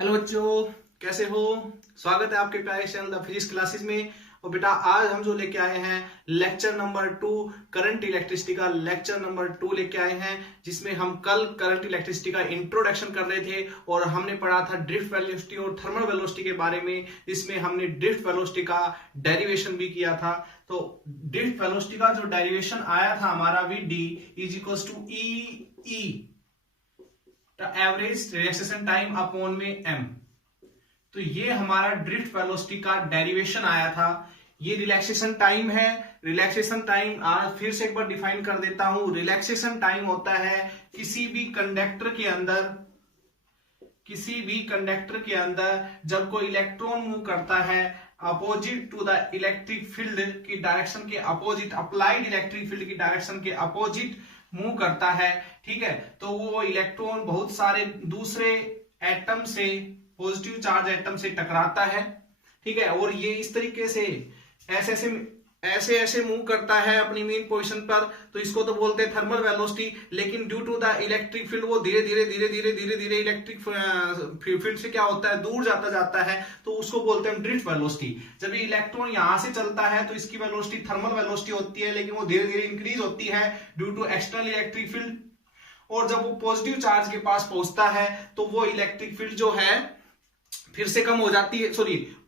Hello बच्चों, कैसे हो। स्वागत है आपके प्यारे चैनल द फिजिक्स क्लासेस में। और बेटा आज हम जो लेके आए हैं लेक्चर नंबर 2 करंट इलेक्ट्रिसिटी का लेक्चर नंबर 2 लेके आए हैं, जिसमें हम कल करंट इलेक्ट्रिसिटी का इंट्रोडक्शन कर रहे थे और हमने पढ़ा था ड्रिफ्ट वेलोसिटी और थर्मल वेलोसिटी के बारे में, जिसमें हमने ड्रिफ्ट वेलोसिटी का डेरिवेशन भी किया था। तो ड्रिफ्ट वेलोसिटी का जो डेरिवेशन आया था हमारा v d is equal to e average relaxation time upon में एम। तो ये हमारा ड्रिफ्ट वेलोसिटी का डेरिवेशन आया था। ये रिलैक्सेशन टाइम है। रिलैक्सेशन टाइम आज फिर से एक बार डिफाइन कर देता हूं। रिलैक्सेशन टाइम होता है किसी भी कंडक्टर के अंदर जब कोई इलेक्ट्रॉन मूव करता है opposite to the electric field की डायरेक्शन के अपोजिट, अप्लाइड इलेक्ट्रिक फील्ड की डायरेक्शन के अपोजिट मूव करता है, ठीक है। तो वो इलेक्ट्रॉन बहुत सारे दूसरे एटम से, पॉजिटिव चार्ज एटम से टकराता है, ठीक है। और ये इस तरीके से ऐसे मूव करता है अपनी मेन पोजीशन पर, तो इसको तो बोलते हैं थर्मल वेलोसिटी। लेकिन due to the electric field वो धीरे धीरे इलेक्ट्रिक फील्ड से क्या होता है, दूर जाता है, तो उसको बोलते हैं ड्रिफ्ट वेलोसिटी। जब ये इलेक्ट्रॉन यहां से चलता है तो इसकी वेलोसिटी थर्मल वेलोसिटी होती है, लेकिन वो धीरे धीरे इंक्रीज होती है due to external electric field. और जब वो पॉजिटिव चार्ज के पास पहुंचता है तो वो इलेक्ट्रिक फील्ड जो है फिर से कम हो जाती है,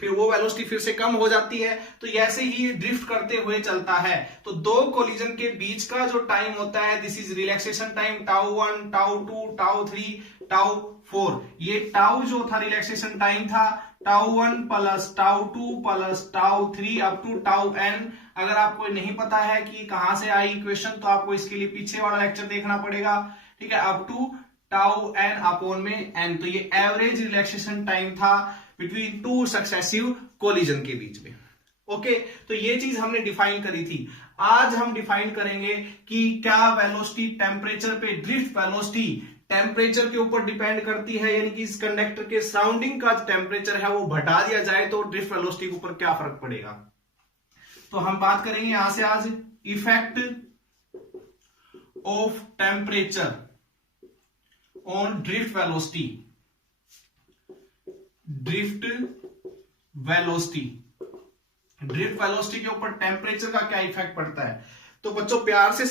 फिर वो वेलोसिटी फिर से कम हो जाती है। तो ऐसे ही ड्रिफ्ट करते हुए चलता है। तो दो कोलिजन के बीच का जो टाइम होता है this is relaxation time, tau 1, tau 2, tau 3, tau 4। ये टाउ जो था रिलैक्सेशन टाइम था, tau 1 plus tau 2 plus tau 3 up to tau n। अगर आपको नहीं पता है कि कहां से आई इक्वेशन, तो आपको इसके लिए पीछे वाला लेक्चर देखना पड़ेगा, ठीक है। Up to tau n upon में एन। तो ये एवरेज रिलैक्सेशन टाइम था बिटवीन टू सक्सेसिव कोलिजन के बीच में। ओके, तो ये चीज हमने डिफाइन करी थी। आज हम डिफाइन करेंगे कि क्या वेलोसिटी टेम्परेचर पे, ड्रिफ्ट वेलोसिटी टेम्परेचर के ऊपर डिपेंड करती है, यानी कि इस कंडक्टर के सराउंडिंग का टेम्परेचर है वो घटा दिया जाए तो ड्रिफ्ट वेलोसिटी के ऊपर क्या फर्क पड़ेगा। तो हम बात करेंगे यहां से आज effect of temperature on drift velocity. Drift velocity के ऊपर टेम्परेचर का क्या इफेक्ट पड़ता है। तो बच्चों प्यार से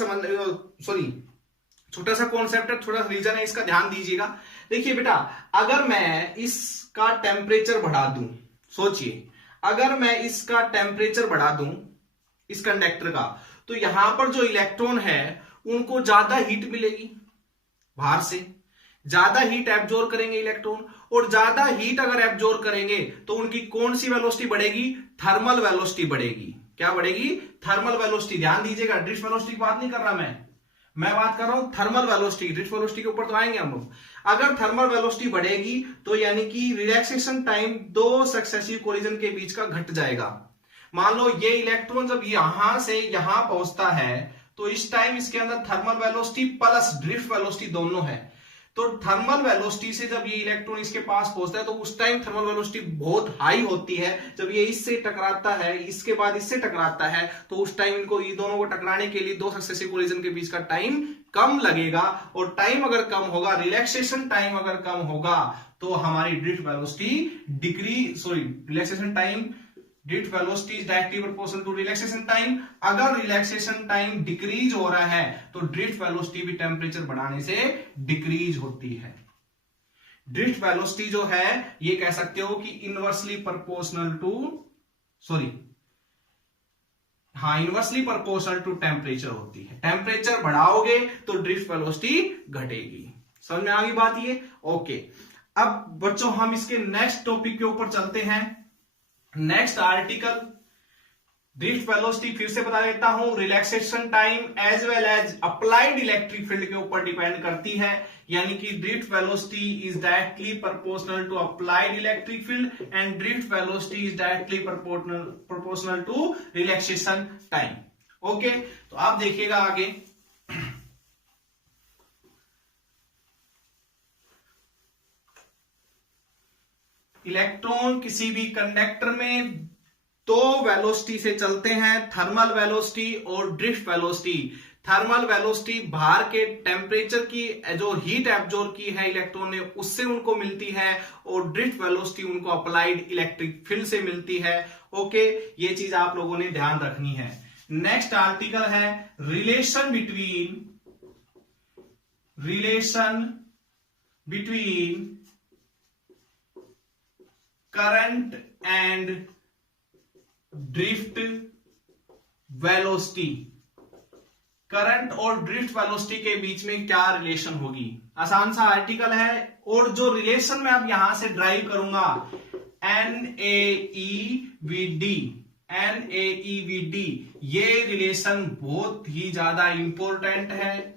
छोटा सा कॉन्सेप्ट है, थोड़ा सा रीजन है, इसका ध्यान दीजिएगा। देखिए बेटा, अगर मैं इसका टेम्परेचर बढ़ा दूं, सोचिए अगर मैं इसका टेम्परेचर बढ़ा दूं इस कंडक्टर का, तो यहां पर जो इलेक्ट्रॉन है उनको ज्यादा हीट मिलेगी, बाहर से ज्यादा हीट एब्जॉर्ब करेंगे इलेक्ट्रॉन। और ज्यादा हीट अगर एब्जॉर्ब करेंगे तो उनकी कौन सी वेलोसिटी बढ़ेगी, थर्मल वेलोसिटी बढ़ेगी। क्या बढ़ेगी, थर्मल वेलोसिटी। ध्यान दीजिएगा, ड्रिफ्ट वेलोसिटी की बात नहीं कर रहा मैं बात कर रहा हूं थर्मल वेलोसिटी। ड्रिफ्ट वेलोसिटी के ऊपर तो आएंगे हम लोग। अगर थर्मल वेलोसिटी बढ़ेगी तो यानी कि रिलैक्सेशन टाइम दो सक्सेसिव कोलिजन के बीच का घट जाएगा। मान लो ये इलेक्ट्रॉन जब यहां से यहां पहुंचता है तो इस टाइम इसके अंदर thermal velocity plus drift velocity दोनों है। तो थर्मल वेलोसिटी से जब ये इलेक्ट्रॉन इसके पास पहुंचता है तो उस टाइम थर्मल वेलोसिटी बहुत हाई होती है। जब ये इससे टकराता है, इसके बाद इससे टकराता है, तो उस टाइम इनको, ये दोनों को टकराने के लिए दो सक्सेसिव कोलिजन के बीच का टाइम कम लगेगा। और टाइम अगर कम होगा, रिलैक्सेशन टाइम अगर कम होगा, तो हमारी drift velocity is directly proportional to relaxation time. अगर रिलैक्सेशन टाइम डिक्रीज हो रहा है तो ड्रिफ्ट वेलोसिटी भी टेम्परेचर बढ़ाने से डिक्रीज होती है। ड्रिफ्ट वेलोसिटी जो है ये कह सकते हो कि इनवर्सली प्रोपोर्शनल टू टेम्परेचर होती है। टेम्परेचर बढ़ाओगे तो ड्रिफ्ट वेलोसिटी घटेगी। समझ में आ गई बात ये। ओके, अब बच्चों हम इसके नेक्स्ट टॉपिक के ऊपर चलते हैं। नेक्स्ट आर्टिकल, ड्रिफ्ट वेलोसिटी फिर से बता देता हूं, relaxation time as well as applied electric field के ऊपर डिपेंड करती है। यानी कि drift velocity is directly proportional to applied electric field and drift velocity is directly proportional to relaxation time. Okay, तो आप देखिएगा आगे, इलेक्ट्रॉन किसी भी कंडक्टर में दो वेलोसिटी से चलते हैं, थर्मल वेलोसिटी और ड्रिफ्ट वेलोसिटी। थर्मल वेलोसिटी बाहर के टेम्परेचर की जो हीट एब्जॉर्ब की है इलेक्ट्रॉन ने उससे उनको मिलती है, और ड्रिफ्ट वेलोसिटी उनको अप्लाइड इलेक्ट्रिक फील्ड से मिलती है। ओके, ये चीज आप लोगों ने ध्यान रखनी है। नेक्स्ट आर्टिकल है relation between current and drift velocity. Current और ड्रिफ्ट वेलोसिटी के बीच में क्या रिलेशन होगी? आसान सा आर्टिकल है, और जो रिलेशन मैं अब यहां से ड्राइव करूंगा NaEVD, ये रिलेशन बहुत ही ज्यादा इंपॉर्टेंट है।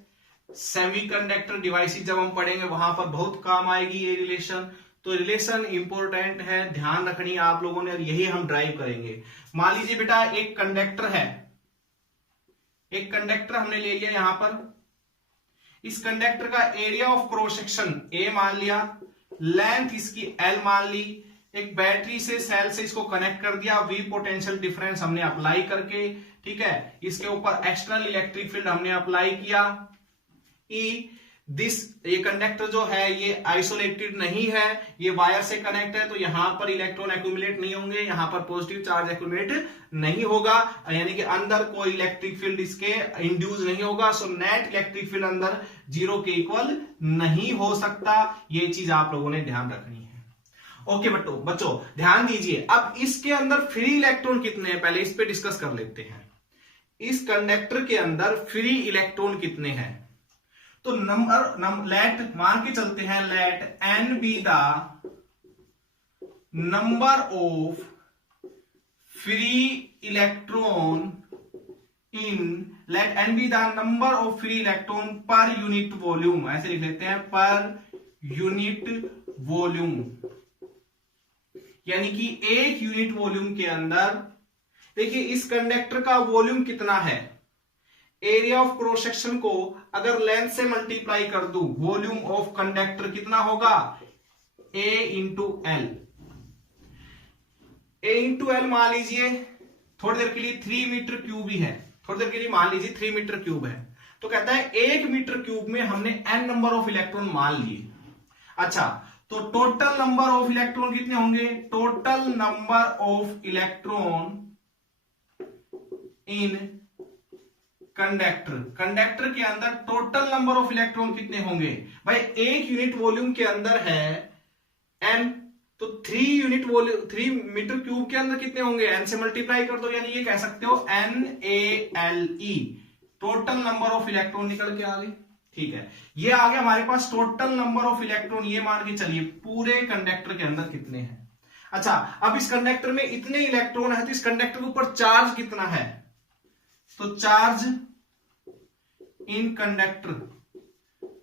सेमीकंडक्टर डिवाइसेस जब हम पढ़ेंगे वहां पर बहुत काम आएगी ये रिलेशन। तो रिलेशन इंपॉर्टेंट है, ध्यान रखनी है आप लोगों ने, और यही हम ड्राइव करेंगे। मान लीजिए बेटा एक कंडक्टर है, एक कंडक्टर हमने ले लिया यहां पर। इस कंडक्टर का area of cross section A मान लिया, लेंथ इसकी L मान ली, एक बैटरी से सेल से इसको कनेक्ट कर दिया, V पोटेंशियल डिफरेंस हमने अप्लाई करके, ठीक है, इसके ऊपर एक्सटर्नल इलेक्ट्रिक फील्ड हमने अप्लाई किया E। ये कंडक्टर जो है ये आइसोलेटेड नहीं है, ये वायर से कनेक्ट है, तो यहां पर इलेक्ट्रॉन एक्यूमुलेट नहीं होंगे, यहां पर पॉजिटिव चार्ज एक्यूमुलेट नहीं होगा, यानी कि अंदर कोई इलेक्ट्रिक फील्ड इसके इंड्यूस नहीं होगा। सो नेट इलेक्ट्रिक फील्ड अंदर 0 के इक्वल नहीं हो सकता। ये चीज आप लोगों ने ध्यान रखनी है। ओके बच्चों ध्यान दीजिए। अब इसके अंदर फ्री इलेक्ट्रॉन कितने हैं, पहले इस पे डिस्कस कर लेते हैं। इस कंडक्टर के अंदर फ्री इलेक्ट्रॉन कितने हैं? तो लेट मान के चलते हैं, let n be the number of free electron let n be the number of free electron per unit volume, ऐसे लिख लेते हैं, पर यूनिट वॉल्यूम। यानी कि एक यूनिट वॉल्यूम के अंदर, देखिए इस कंडक्टर का वॉल्यूम कितना है, एरिया ऑफ क्रॉस सेक्शन को अगर लेंथ से मल्टीप्लाई कर दूं, वॉल्यूम ऑफ कंडक्टर कितना होगा, A into L. A into L मान लीजिए थोड़ी देर के लिए 3 मीटर क्यूब ही है, थोड़ी देर के लिए मान लीजिए 3 मीटर क्यूब है। तो कहता है 1 मीटर क्यूब में हमने n नंबर ऑफ इलेक्ट्रॉन मान लिए। अच्छा, तो टोटल नंबर ऑफ इलेक्ट्रॉन कितने होंगे, total number of electron in conductor के अंदर टोटल नंबर ऑफ इलेक्ट्रॉन कितने होंगे भाई, एक यूनिट वॉल्यूम के अंदर है n, तो 3 मीटर क्यूब के अंदर कितने होंगे, n से मल्टीप्लाई कर दो, यानी ये कह सकते हो NaLe, total number of electron निकल के आ गए। ठीक है, ये आ गया हमारे पास टोटल नंबर ऑफ इलेक्ट्रॉन। ये मान के चलिए पूरे कंडक्टर के अंदर कितने हैं। अच्छा, अब इस कंडक्टर में इतने इलेक्ट्रॉन है, तो इस कंडक्टर के ऊपर चार्ज कितना है, तो charge in conductor,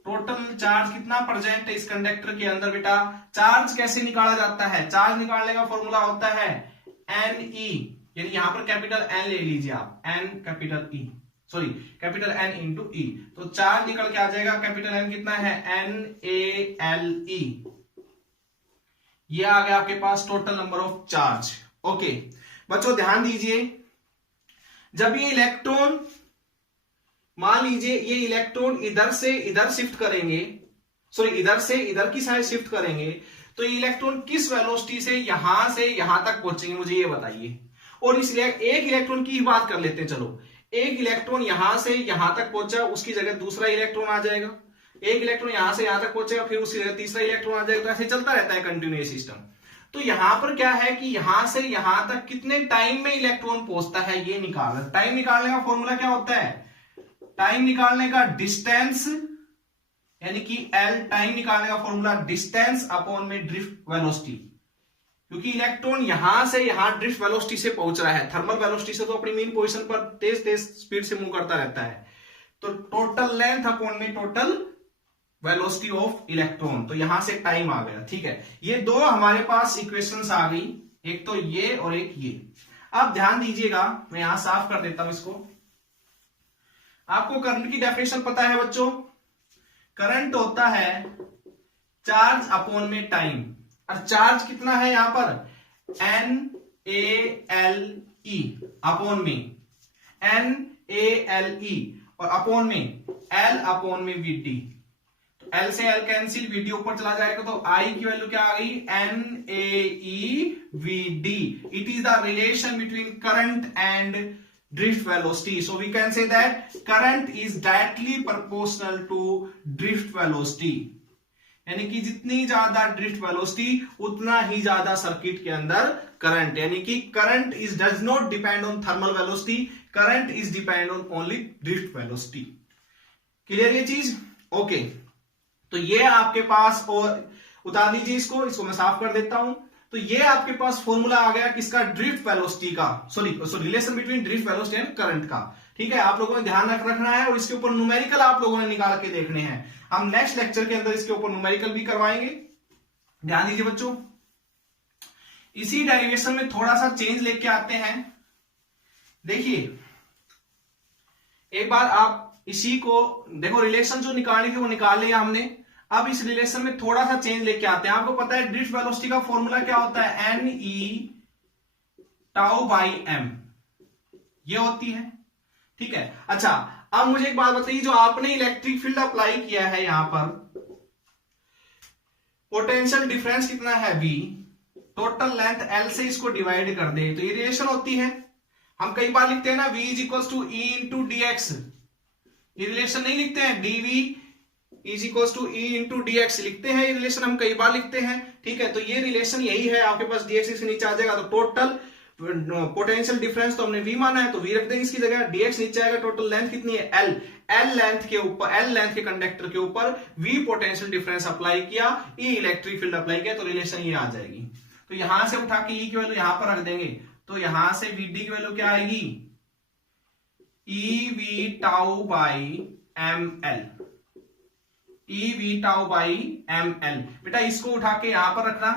total charge कितना प्रेजेंट है इस कंडक्टर के अंदर। बेटा चार्ज कैसे निकाला जाता है, चार्ज निकालने का फॉर्मूला होता है Ne, यानी यहां पर कैपिटल N ले लीजिए आप, N capital E, sorry capital N into E, तो चार्ज निकल के आ जाएगा, कैपिटल N कितना है, NaLe। ये आ गया आपके पास total number of charge. Okay बच्चों ध्यान दीजिए, जब ये इलेक्ट्रॉन, मान लीजिए ये इलेक्ट्रॉन इधर से इधर शिफ्ट करेंगे, सॉरी इधर से इधर की साइड शिफ्ट करेंगे, तो ये इलेक्ट्रॉन किस वेलोसिटी से यहां तक पहुंचेंगे, मुझे ये बताइए। और इस एक इलेक्ट्रॉन की ही बात कर लेते हैं, चलो एक इलेक्ट्रॉन यहां से यहां तक पहुंचा, उसकी जगह दूसरा इलेक्ट्रॉन आ जाएगा, एक इलेक्ट्रॉन यहां से यहां तक पहुंचेगा, फिर उसकी जगह तीसरा इलेक्ट्रॉन आ जाएगा, तो ऐसे चलता रहता है कंटिन्यूअस सिस्टम। तो यहां पर क्या है कि यहां से यहां तक कितने टाइम में इलेक्ट्रॉन पहुंचता है ये निकालना। टाइम निकालने का फॉर्मूला क्या होता है, टाइम निकालने का डिस्टेंस, यानी कि L, टाइम निकालने का फॉर्मूला डिस्टेंस अपॉन में ड्रिफ्ट वेलोसिटी, क्योंकि इलेक्ट्रॉन यहां से यहां ड्रिफ्ट वेलोसिटी से पहुंच रहा है, थर्मल वेलोसिटी से तो अपनी मेन पोजीशन पर तेज तेज स्पीड से मूव करता रहता है। तो टोटल लेंथ अपॉन में टोटल वेलोसिटी ऑफ इलेक्ट्रॉन, तो यहां से टाइम आ गया। ठीक है, ये दो हमारे पास इक्वेशंस आ गई, एक तो ये और एक ये। अब ध्यान दीजिएगा, मैं यहां साफ कर देता हूं इसको। आपको करंट की डेफिनेशन पता है बच्चों, करंट होता है चार्ज अपॉन में टाइम, और चार्ज कितना है यहां पर, NaLe अपॉन में NaLe, और अपॉन में L अपॉन में VT, तो L से L कैंसिल, VT ऊपर चला जाएगा, तो I की वैल्यू क्या आ गई, NaEVD. It is the relation between current and drift velocity. So we can say that current is directly proportional to drift velocity. यानी कि जितनी ज्यादा ड्रिफ्ट वेलोसिटी उतना ही ज्यादा सर्किट के अंदर करंट, यानी कि current is does not depend on thermal velocity, current is depend on only drift velocity. Clear ये चीज? ओके, तो ये आपके पास, और उतार लीजिए इसको मैं साफ कर देता हूं. तो ये आपके पास फॉर्मूला आ गया किसका, ड्रिफ्ट वेलोसिटी का, sorry relation between drift velocity and current का. ठीक है, आप लोगों ने ध्यान रखना है, और इसके ऊपर न्यूमेरिकल आप लोगों ने निकाल के देखने हैं. हम नेक्स्ट लेक्चर के अंदर इसके ऊपर न्यूमेरिकल भी करवाएंगे. ध्यान दीजिए बच्चों. इसी डेरिवेशन में थोड़ा सा चेंज लेके आते हैं. देखिए, एक बार आप इसी को देखो, रिलेशन जो निकालनी थी वो निकाल लिया हमने. अब इस रिलेशन में थोड़ा सा चेंज लेके आते हैं. आपको पता है ड्रिफ्ट वेलोसिटी का फॉर्मूला क्या होता है, NE τ/m, ये होती है. ठीक है, अच्छा, अब मुझे एक बात बताइए, जो आपने इलेक्ट्रिक फील्ड अप्लाई किया है यहां पर, पोटेंशियल डिफरेंस कितना है V, टोटल लेंथ L से इसको डिवाइड कर दे, तो ये रिलेशन होती है. हम कई बार लिखते हैं ना V is equal to E into dx, ये रिलेशन नहीं लिखते हैं. dV is equal to E into dx लिखते हैं, ये रिलेशन हम कई बार लिखते हैं. ठीक है, तो ये रिलेशन यही है. आपके पास dx से नीचे आ जाएगा, तो टोटल पोटेंशियल डिफरेंस तो हमने V माना है, तो V रख देंगे इसकी जगह. dx नीचे आएगा, टोटल लेंथ कितनी है L लेंथ के ऊपर, L लेंथ के कंडक्टर के ऊपर V पोटेंशियल डिफरेंस अप्लाई किया, E इलेक्ट्रिक फील्ड अप्लाई किया, तो रिलेशन ये आ जाएगी. तो यहां से उठा के E की वैल्यू यहां पर रख देंगे, तो यहां से VD की वैल्यू क्या आएगी, EV τ/mL, EV τ/mL. बेटा इसको उठा के यहां पर रखना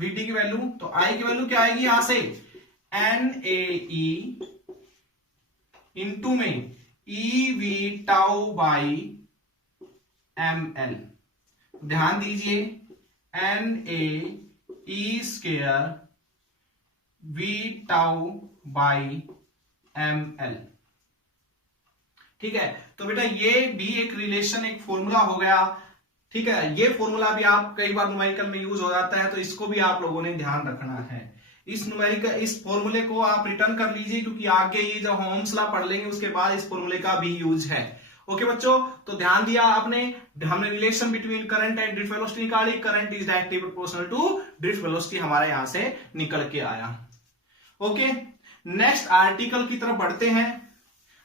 VD की वैल्यू, तो I की वैल्यू क्या आएगी, यहां से NaE इंटू में EV τ/mL. ध्यान दीजिए, NaE स्क्वायर V τ/mL. ठीक है, तो बेटा ये भी एक रिलेशन, एक फॉर्मूला हो गया. ठीक है, ये फॉर्मूला भी आप कई बार न्यूमेरिकल में यूज हो जाता है, तो इसको भी आप लोगों ने ध्यान रखना है. इस न्यूमेरिकल, इस फॉर्मूले को आप रिटर्न कर लीजिए, क्योंकि आगे ये जो ओम्स लॉ पढ़ लेंगे उसके बाद इस फॉर्मूले का भी यूज है. ओके बच्चों, तो ध्यान दिया आपने. हमने relation between current and drift velocity निकाली. Current is directly proportional to drift velocity हमारे यहां से निकल के आया. ओके, नेक्स्ट आर्टिकल की तरफ बढ़ते हैं.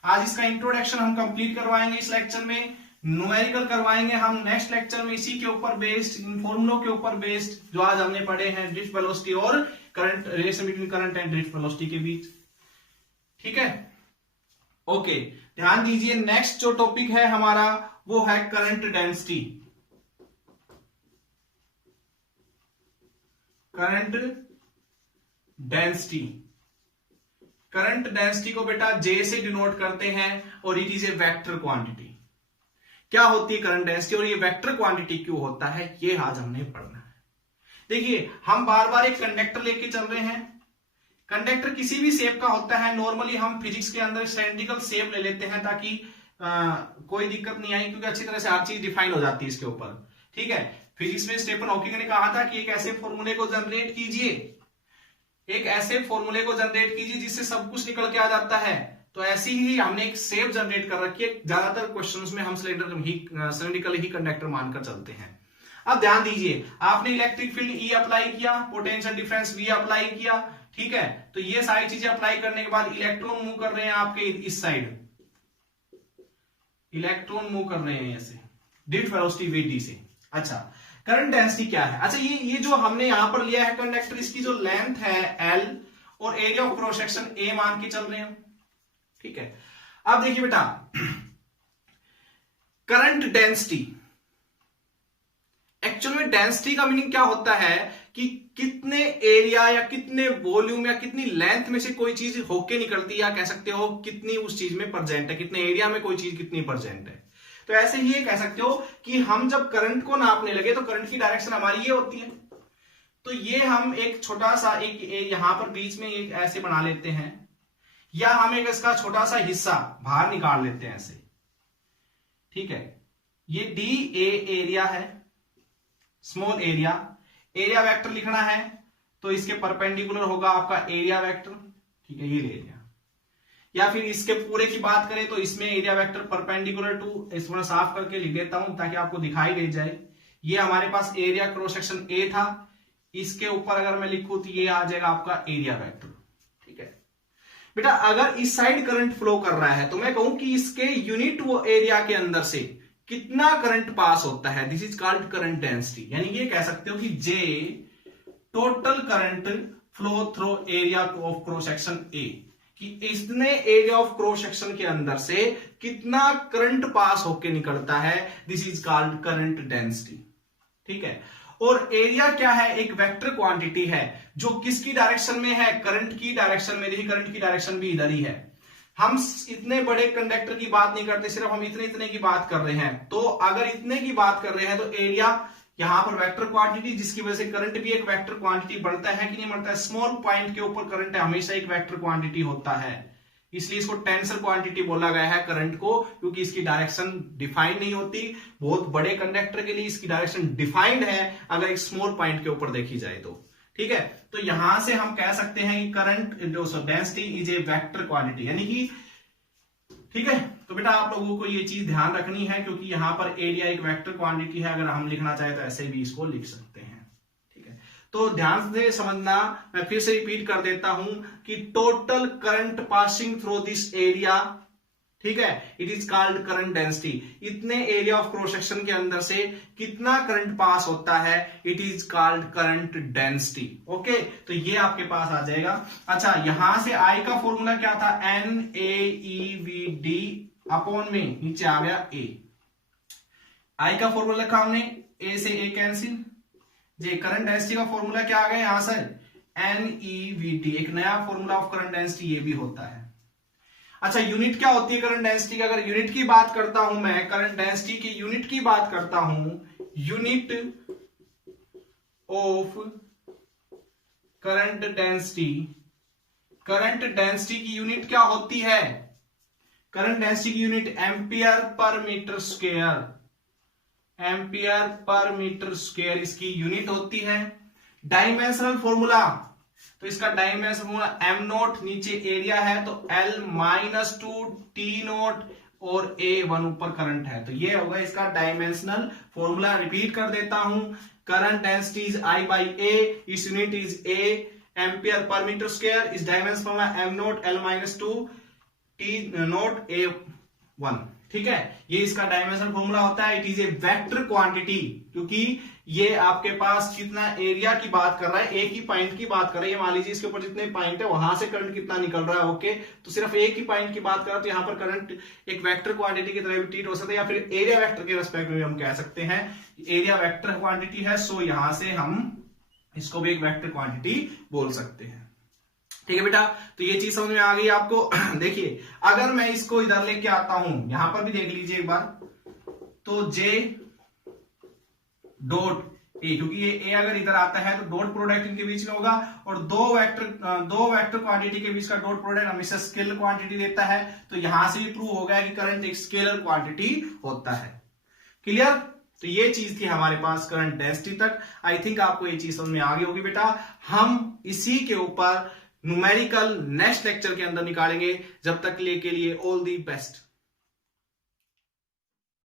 आज इसका इंट्रोडक्शन हम कंप्लीट करवाएंगे इस लेक्चर में. न्यूमेरिकल करवाएंगे हम नेक्स्ट लेक्चर में, इसी के ऊपर बेस्ड, इन फॉर्मूलों के ऊपर बेस्ड जो आज हमने पढ़े हैं ड्रिफ्ट वेलोसिटी और current, relation between current and drift velocity के बीच. ठीक है, ओके, ध्यान दीजिए. नेक्स्ट जो टॉपिक है हमारा वो है current density. Current density, current density को बेटा J से डिनोट करते हैं, और it is a vector quantity. क्या होती है करंट डेंसिटी, और ये वेक्टर क्वांटिटी क्यों होता है, ये आज हमने पढ़ना है. देखिए, हम बार बार एक कंडक्टर लेके चल रहे हैं. कंडक्टर किसी भी शेप का होता है. नॉर्मली हम फिजिक्स के अंदर सिलेंड्रिकल शेप ले लेते हैं, ताकि कोई दिक्कत नहीं आई, क्योंकि अच्छी तरह से हर चीज डिफाइन हो जाती है इसके ऊपर. ठीक है, फिजिक्स में स्टीफन हॉकिंग ने कहा था कि एक ऐसे फॉर्मूले को जनरेट कीजिए, एक ऐसे फॉर्मूले को जनरेट कीजिए जिससे सब कुछ निकल के आ जाता है. तो ऐसी ही हमने एक शेप जनरेट कर रखी है. ज्यादातर क्वेश्चंस में हम सिलेंड्रिकल ही कंडक्टर मानकर चलते हैं. अब ध्यान दीजिए, आपने इलेक्ट्रिक फील्ड E अप्लाई किया, पोटेंशियल डिफरेंस V अप्लाई किया. ठीक है, तो ये सारी चीजें अप्लाई करने के बाद इलेक्ट्रॉन मूव कर रहे हैं आपके इस साइड, इलेक्ट्रॉन मूव कर रहे हैं ऐसे ड्रिफ्ट वेलोसिटी VD से. अच्छा, करंट डेंसिटी क्या है? अच्छा, ये जो हमने यहां पर लिया है कंडक्टर, इसकी जो लेंथ है L और area of cross section A मान के चल रहे हैं. ठीक है, अब देखिए बेटा, करंट डेंसिटी, एक्चुअल में डेंसिटी का मीनिंग क्या होता है कि कितने एरिया या कितने वॉल्यूम या कितनी लेंथ में से कोई चीज होके निकलती है, या कह सकते हो कितनी उस चीज में प्रेजेंट है, कितने एरिया में कोई चीज कितनी प्रेजेंट है. तो ऐसे ही ये कह सकते हो कि हम जब करंट को नापने लगे तो करंट की डायरेक्शन हमारी ये होती है. तो ये हम एक छोटा सा एक यहां पर बीच में एक ऐसे बना लेते हैं, या हम एक इसका छोटा सा हिस्सा बाहर निकाल लेते हैं ऐसे. ठीक है, ये डी ए एरिया है, स्मॉल एरिया, एरिया वेक्टर लिखना है तो इसके परपेंडिकुलर होगा आपका एरिया वेक्टर, ठीक है, ये ले लिया। या फिर इसके पूरे की बात करें तो इसमें एरिया वेक्टर परपेंडिकुलर टू, इसमें साफ करके लिख देता हूं ताकि आपको दिखाई दे जाए। ये हमारे पास एरिया क्रॉस सेक्शन ए था, इसके ऊपर अगर मैं लिखूं तो ये आ जाएगा आपका एरिया वेक्टर, ठीक है बेटा। अगर इस साइड करंट फ्लो कर रहा है तो मैं कहूं कि इसके यूनिट वो एरिया के अंदर से कितना करंट पास होता है, this is called current density. यानी ये कह सकते हो कि J total current flow through area of cross section A, कि इसने एरिया ऑफ क्रॉस सेक्शन के अंदर से कितना करंट पास होके निकलता है, this is called current density, ठीक है। और एरिया क्या है, एक वेक्टर क्वांटिटी है जो किसकी डायरेक्शन में है, करंट की डायरेक्शन में। देखिए करंट की डायरेक्शन भी इधर ही है। हम इतने बड़े कंडक्टर की बात नहीं करते, सिर्फ हम इतने इतने की बात कर रहे हैं। तो अगर इतने की बात कर रहे हैं तो एरिया यहां पर वेक्टर क्वांटिटी, जिसकी वजह से करंट भी एक वेक्टर क्वांटिटी बढ़ता है कि नहीं बढ़ता है। स्मॉल पॉइंट के ऊपर करंट हमेशा एक वेक्टर क्वांटिटी होता है, इसलिए इसको टेंसर क्वांटिटी बोला गया है करंट को, क्योंकि इसकी डायरेक्शन डिफाइंड नहीं होती। बहुत बड़े कंडक्टर के लिए इसकी डायरेक्शन डिफाइंड है अगर एक स्मॉल पॉइंट के ऊपर देखी जाए तो, ठीक है। तो यहां से हम कह सकते हैं कि current density is a vector quantity, यानी कि, ठीक है। तो बेटा आप लोगों को ये चीज ध्यान रखनी है, क्योंकि यहां पर एरिया एक वेक्टर क्वांटिटी है। अगर हम लिखना चाहे तो ऐसे भी इसको लिख सकते हैं, ठीक है। तो ध्यान से समझना, मैं फिर से रिपीट कर देता हूं कि total current passing through this area, ठीक है, it is called current density. इतने एरिया ऑफ क्रॉस सेक्शन के अंदर से कितना करंट पास होता है, it is called current density. Okay, तो ये आपके पास आ जाएगा। अच्छा, यहां से आई का फॉर्मूला क्या था, NaEVd अपॉन में नीचे आ गया ए। आई का फॉर्मूला लिखा हमने, ए से ए कैंसिल। जे करंट डेंसिटी का फॉर्मूला क्या आ गया यहां से, NeVd। एक नया फॉर्मूला ऑफ करंट डेंसिटी ये भी होता है। अच्छा, यूनिट क्या होती है करंट डेंसिटी का? अगर यूनिट की बात करता हूं मैं, करंट डेंसिटी की यूनिट की बात करता हूं, unit of current density, current density की यूनिट क्या होती है? करंट डेंसिटी की unit ampere per metre square, ampere per metre square इसकी यूनिट होती है। डायमेंशनल फॉर्मूला, तो इसका डायमेंशन फॉर्मूला एम नोट, नीचे एरिया है तो L-2 T नोट और A1 ऊपर करंट है, तो ये होगा इसका डायमेंशनल फॉर्मूला। रिपीट कर देता हूं, current density is I by A, इस unit is A ampere per metre square, इस dimension formula M note L-2 T note A1, ठीक है। ये इसका डायमेंशन फॉर्मूला होता है। It is a vector quantity, क्योंकि ये आपके पास कितना एरिया की बात कर रहा है, एक ही पॉइंट की बात कर रहा है। मान लीजिए इसके ऊपर जितने पॉइंट है वहां से करंट कितना निकल रहा है, ओके। तो सिर्फ एक ही पॉइंट की बात कर रहा है, तो यहाँ पर करंट एक वेक्टर क्वांटिटी की तरह भी ट्रीट हो सकता है, या फिर एरिया वेक्टर के रेस्पेक्ट में भी हम कह सकते हैं एरिया वेक्टर क्वांटिटी है। सो यहां से हम इसको भी एक वेक्टर क्वांटिटी बोल सकते हैं, ठीक है बेटा। तो ये चीज समझ में आ गई आपको। देखिए, अगर मैं इसको इधर लेके आता हूं, यहां पर भी देख लीजिए एक बार, तो जे डॉट ए, क्योंकि ये ए अगर इधर आता है तो डॉट प्रोडक्ट इनके बीच में होगा, और दो वेक्टर क्वांटिटी के बीच का डॉट प्रोडक्ट हमेशा स्केलर क्वांटिटी देता है। तो यहां से भी प्रूव हो गया कि करंट एक स्केलर क्वांटिटी होता है। क्लियर? तो ये चीज थी हमारे पास करंट डेंसिटी तक। आई थिंक आपको ये चीज समझ में आ गई होगी बेटा। हम इसी के ऊपर न्यूमेरिकल नेक्स्ट लेक्चर के अंदर निकालेंगे। जब तक के लिए ऑल दी बेस्ट।